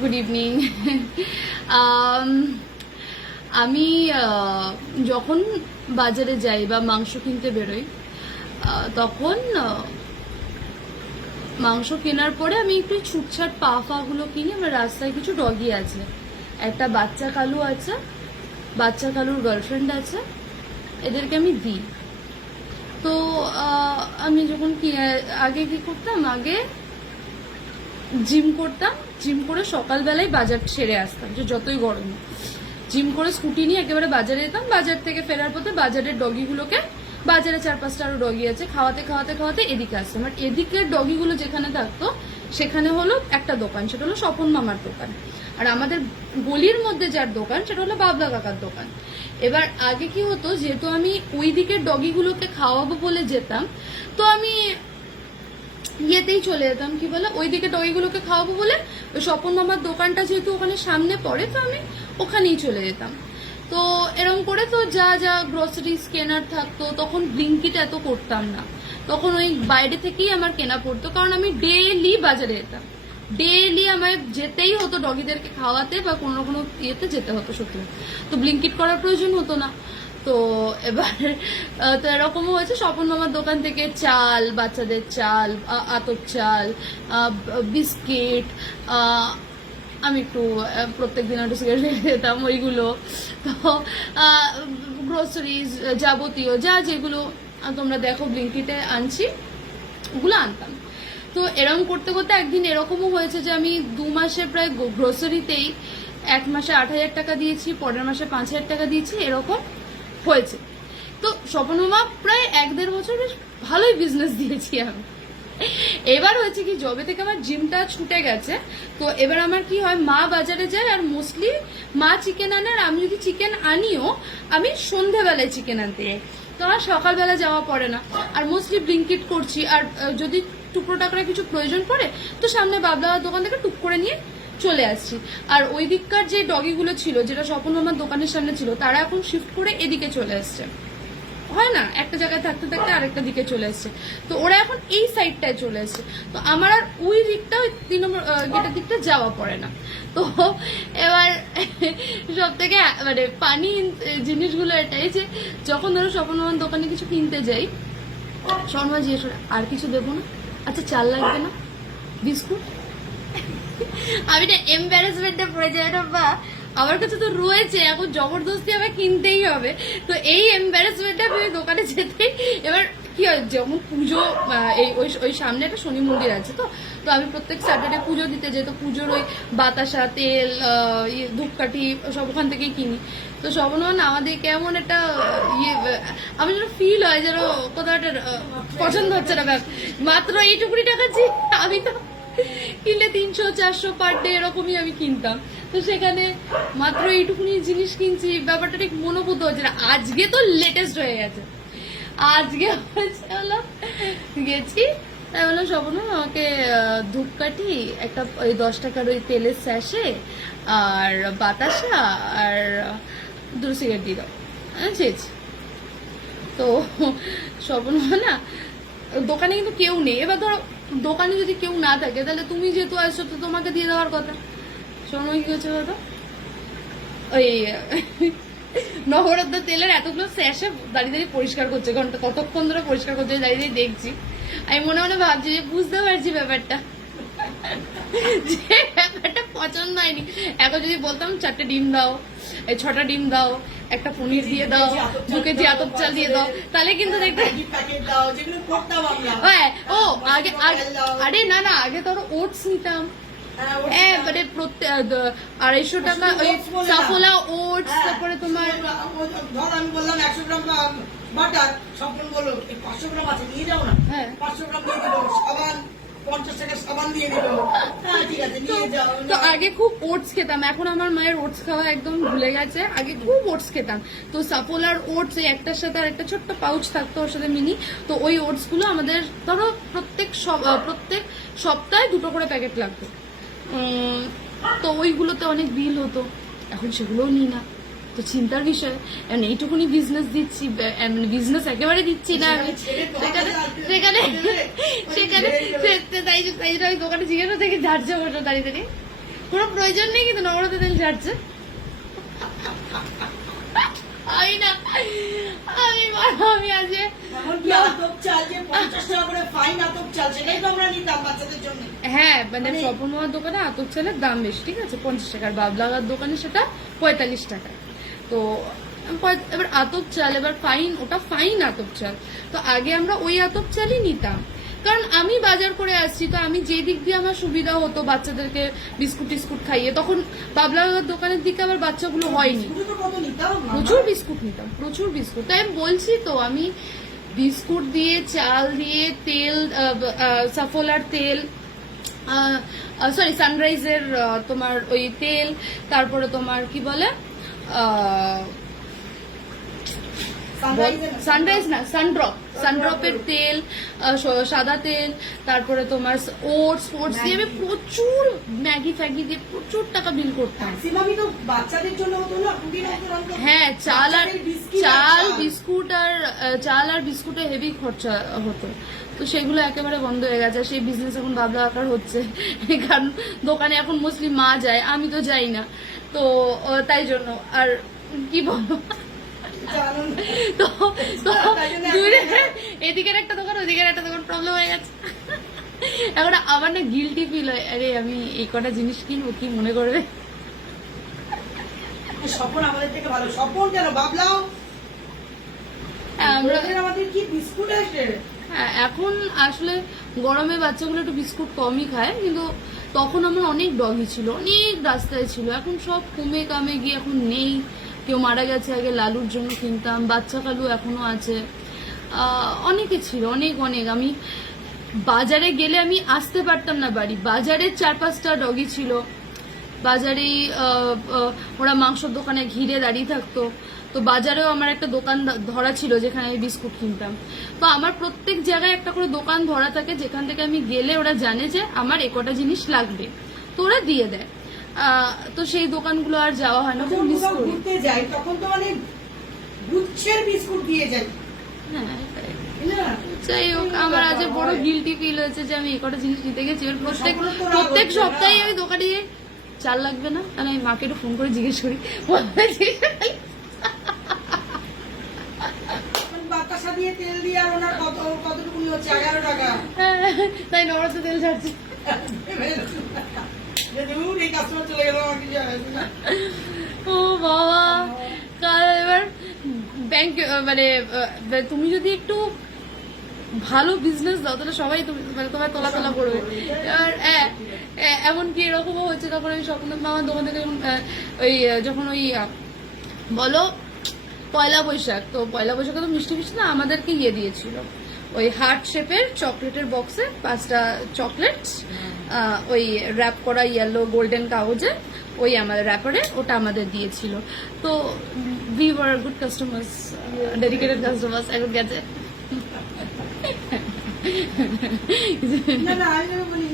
Good evening. আমি যখন বাজারে যাই বা মাংস কিনতে বেরোই, তখন মাংস কেনার পরে আমি একটু ছুটছাট পাগুলো কিনি। আমার রাস্তায় কিছু ডগি আছে, একটা বাচ্চা কালু আছে, বাচ্চা কালুর গার্লফ্রেন্ড আছে, এদেরকে আমি দিই। তো আমি যখন আগে কি করতাম, আগে জিম করতাম, জিম করে সকালবেলায় বাজার সেরে আসতাম, যে যতই গরম, জিম করে স্কুটি নিয়ে একেবারে বাজারে যেতাম। বাজার থেকে ফেরার পথে বাজারের ডগিগুলোকে, বাজারে 4-5টা আরো ডগি আছে, খাওয়াতে খাওয়াতে খাওয়াতে এদিকে আসতাম। আর এদিকের ডগিগুলো যেখানে থাকতো সেখানে হলো একটা দোকান, সেটা হলো স্বপন মামার দোকান। আর আমাদের গলির মধ্যে যার দোকান সেটা হলো বাবলা কাকার দোকান। এবার আগে কি হতো, যেহেতু আমি ওই দিকের ডগিগুলোকে খাওয়াবো বলে যেতাম, তো আমি ইয়েতেই চলে যেতাম, কি বলে, ওইদিকে ডগিগুলোকে খাওয়াবো বলে ওই স্বপন মামার দোকানটা যেহেতু ওখানে সামনে পড়ে, তো আমি ওখানেই চলে যেতাম। তো এরকম করে তো যা যা গ্রোসারিজ কেনার থাকতো, তখন ব্লিঙ্কিট এত করতাম না, তখন ওই বাইরে থেকেই আমার কেনা পড়তো, কারণ আমি ডেইলি বাজারে যেতাম, ডেইলি আমায় যেতেই হতো ডগিদেরকে খাওয়াতে বা কোনো কোনো ইয়েতে যেতে হতো সত্যি। তো ব্লিঙ্কিট করার প্রয়োজন হতো না। তো এবার তো এরকমও হয়েছে, স্বপন মামার দোকান থেকে চাল, বাচ্চাদের চাল, আতর চাল, বিস্কিট, আমি একটু প্রত্যেকদিন একটু সিগারেট খেতাম, ওইগুলো। তো গ্রোসারিজ যাবতীয় যা যেগুলো তোমরা দেখো ব্লিঙ্কিটে আনছি, ওগুলো আনতাম। তো এরকম করতে করতে একদিন এরকমও হয়েছে যে আমি 2 মাসে প্রায় গ্রোসারিতেই, 1 মাসে 8,000 টাকা দিয়েছি, পরের মাসে 5,000 টাকা দিয়েছি, এরকম হয়েছে। তো স্বপন মামা প্রায় 1-1.5 বছর বেশ ভালোই বিজনেস দিয়েছি আমি। এবার হয়েছে কি, জবে থেকে আমার জিমটা ছুটে গেছে, তো এবার আমার কি হয়, মা বাজারে যায় আর মোস্টলি মা চিকেন আনে, আর আমি যদি চিকেন আনিও আমি সন্ধেবেলায় চিকেন আনতে যাই, তো আমার সকালবেলা যাওয়া পড়ে না। আর মোস্টলি ব্লিঙ্কিট করছি, আর যদি টুকরো টাকরা কিছু প্রয়োজন পড়ে তো সামনে বাবলার দোকান থেকে টুক করে নিয়ে চলে আসছি। আর ওই দিককার যে ডগিগুলো ছিল, যেটা স্বপন মামার দোকানের সামনে ছিল, তারা এখন শিফট করে এদিকে চলে আসছে, হয় না, একটা জায়গায় থাকতে থাকতে আরেকটা দিকে চলে এসছে, তো ওরা এখন এই সাইডটায় চলে এসছে। তো আমার আর ওই দিকটা, ওই 3 নম্বর গেটের দিকটা যাওয়া পড়ে না। তো এবার সব থেকে মানে পানি জিনিসগুলো এটাই যে, যখন ধরো স্বপন মামার দোকানে কিছু কিনতে যাই, শর্মা জিজ্ঞেস করে আর কিছু দেবো না, আচ্ছা চাল লাগবে না, বিস্কুট, আমি না এম্বারাসমেন্টে পড়ে যাই না, বা আমার কাছে তো রয়েছে, এখন জবরদস্তি আমার কিনতেই হবে। তো এই এম্বারাসমেন্টে আমি ওই দোকানে যেতেই, এবার কি হয়, যেমন পুজো, ওই সামনে একটা শনি মন্দির আছে, তো তো আমি প্রত্যেক স্যাটারডে পুজো দিতে যাই, তো পুজোর ওই বাতাসা, তেল, ধূপকাঠি সব ওখান থেকেই কিনি। তো সবন আমাদের কেমন একটা ইয়ে, আমি যেন ফিল হয় যেন কোথাও একটা পছন্দ হচ্ছে না, মাত্র এইটুকুনি টাকা, আমি তো কিনলে 300-400 পার ডে এরকমই আমি কিনতাম। তো সেখানে মাত্র এইটুকুনি জিনিস কিনছি, ব্যাপারটা ঠিক মনোভূত হচ্ছে না। আজকে তো লেটেস্ট হয়ে গেছে, আজকে হলো গেছি, তাই বললো স্বপ্ন আমাকে ধূপকাঠি একটা, ওই 10 টাকার ওই তেলের স্যাশে, আর বাতাসা, আর 2 সিগারেট দিয়ে দাও, চেয়েছি। তো স্বপ্ন না, দোকানে কিন্তু কেউ নেই। এবার ধরো দোকানে যদি কেউ না থাকে, তাহলে তুমি যেহেতু আসছো তো তোমাকে দিয়ে দেওয়ার কথা। শোনো কি হচ্ছে বলতো, ওই নবরত্ন তেলের এতগুলো স্যাশে দাঁড়িয়ে দাঁড়িয়ে পরিষ্কার করছে, ঘন্টা কতক্ষণ ধরে পরিষ্কার করছে, দাঁড়িয়ে দাঁড়িয়ে দেখছি। আমি মনে মনে ভাবছি যে বুঝতে পারছি ব্যাপারটা, যে ব্যাপারটা পছন্দ হয়নি। এখন যদি বলতাম 4টে ডিম দাও, 6টা ডিম দাও, একটা পনির দিয়ে দাও, 2 কেজি আতপ চাল দিয়ে দাও, তাহলে কিন্তু দেখতে হ্যাঁ। ও আগে আরে না না, আগে ধরো ওটস নিতাম, মানে প্রত্যেক 250 টাকা ওই সাফোলা ওটস, তারপরে তোমার আমি বললাম 100 গ্রাম বাটার, স্বপ্ন বললো 500 গ্রাম আছে নিয়ে যাও না, 500 গ্রাম দিয়ে দেবো, সাবান 50 টাকা সাবান দিয়ে দেবো, ঠিক আছে নিয়ে যাও। তো আগে খুব ওটস খেতাম, এখন আমার মায়ের ওটস খাওয়া একদম ভুলে গেছে, আগে খুব ওটস খেতাম। তো সাফোলার ওটস একটার সাথে আর একটা ছোট্ট পাউচ থাকতো ওর সাথে মিনি, তো ওই ওটস গুলো আমাদের ধরো প্রত্যেক সপ্তাহে 2টো করে প্যাকেট লাগতো। তো ওইগুলোতে অনেক বিল হতো, এখন সেগুলোও নিই না। তো চিন্তার বিষয়, এইটুকুনি বিজনেস দিচ্ছি, বিজনেস একেবারে দিচ্ছি না আমি, সেখানে তাই জন্য আমি দোকানে জিজ্ঞাসা থেকে ঝাড়ছে বসে দাঁড়িয়ে দাঁড়িয়ে। কোনো প্রয়োজন নেই কিন্তু নবরত্ন তেল ঝাড়ছে। আমি না আমি আজকে এমনকি আতপ চাল যে 50 টাকা করে ফাইন আতপ চাল, সেটাই তো আমরা নিতাম বাচ্চাদের জন্য। হ্যাঁ মানে স্বপন মামার দোকানে আতপ চালের দাম বেশি, ঠিক আছে 50 টাকার, বাবলাগার দোকানে সেটা 45 টাকা। তো এবার আতপ চাল, এবার ফাইন, ওটা ফাইন আতপ চাল। তো আগে আমরা ওই আতপ চালই নিতাম, কারণ আমি বাজার করে আসছি, তো আমি যে দিক দিয়ে আমার সুবিধা হতো বাচ্চাদেরকে বিস্কুট টিস্কুট খাইয়ে, তখন বাবলাগার দোকানের দিকে আবার বাচ্চাগুলো হয়নি, প্রচুর বিস্কুট নিতাম, প্রচুর বিস্কুট। তাই আমি বলছি তো, আমি বিস্কুট দিয়ে, চাল দিয়ে, তেল, সাফোলার তেল, সরি সানরাইজের তোমার ওই তেল, তারপরে তোমার কি বলে সানরাইজ না সানড্রপের তেল, সাদা তেল, তারপরে তোমার ওটস দিয়ে আমি প্রচুর ম্যাগি ফ্যাগি দিয়ে প্রচুর টাকা বিল করতাম। বাচ্চাদের জন্য হ্যাঁ, চাল আর বিস্কুটে হেভি খরচা হতো, তো সেগুলো একেবারে বন্ধ হয়ে গেছে। সেই বিজনেস এখন ভাবলা আকার হচ্ছে, কারণ দোকানে এখন মোস্টলি মা যায়, আমি তো যাই না, তো তাই জন্য। আর কি বলবো, তো এদিকের একটা দোকান ওদিকের একটা দোকান, প্রবলেম হয়ে গেছে। এখন আমার না গিল্টি ফিল হয়, আরে আমি এই কটা জিনিস কিনবো, কি মনে করবে। স্বপন আমাদের থেকে ভালো, স্বপন কেন ভাবলাও আমাদের কি বিস্কুট আছে। হ্যাঁ, এখন আসলে গরমে বাচ্চাগুলো একটু বিস্কুট কমই খায়, কিন্তু তখন আমার অনেক ডগি ছিল, অনেক রাস্তায় ছিল, এখন সব কমে কামে গিয়ে এখন নেই, কেউ মারা গেছে। আগে লালুর জন্য কিনতাম, বাচ্চা কালু এখনো আছে, অনেকে ছিল, অনেক অনেক। আমি বাজারে গেলে আমি আসতে পারতাম না বাড়ি, বাজারে 4-5টা ডগি ছিল, বাজারেই ওরা মাংসর দোকানে ঘিরে দাঁড়িয়ে থাকতো। তো বাজারেও আমার একটা দোকান ধরা ছিল যেখানে আমি বিস্কুট কিনতাম। তো আমার প্রত্যেক জায়গায় একটা করে দোকান ধরা থাকে, যেখান থেকে আমি গেলে ওরা জানে যে আমার এ কটা জিনিস লাগবে, তো ওরা দিয়ে দেয়। তো সেই দোকানগুলো আর যাওয়া হয় না, ঘুরতে যাই তখন তো মানে গুচ্ছের বিস্কুট দিয়ে যাই। হ্যাঁ, যাই হোক, আমার আজ বড় গিল্টি ফিল হয়েছে যে আমি এই কটা জিনিস নিতে গেছি। প্রত্যেক সপ্তাহে আমি দোকানে গিয়ে চাল লাগবে না, কারণ আমি মাকে একটু ফোন করে জিজ্ঞেস করি, বাতাসা দিয়ে তেল দিয়ে আর ওনার কতটুকু হচ্ছে 11 টাকা, তাই নবরত্ন তেল ছাড়ছি। ও বাবা, এবার ব্যাংক মানে তুমি যদি একটু ভালো বিজনেস দাও তাহলে সবাই তোমার তোলা করবে। আর এমনকি এরকমও হচ্ছে, তখন ওই স্বপ্ন মামার দোকান থেকে যখন ওই বলো পয়লা বৈশাখ, তো পয়লা বৈশাখে তো মিষ্টি না আমাদেরকে ইয়ে দিয়েছিল, ওই হার্ট শেপের চকলেটের বক্সে 5টা চকলেট, ওই র্যাপ করা ইয়েলো গোল্ডেন কাগজে, ওই আমাদের র্যাপারে ওটা আমাদের দিয়েছিল। তো we were good customers, dedicated customers এখন গেছে। না আমি বলি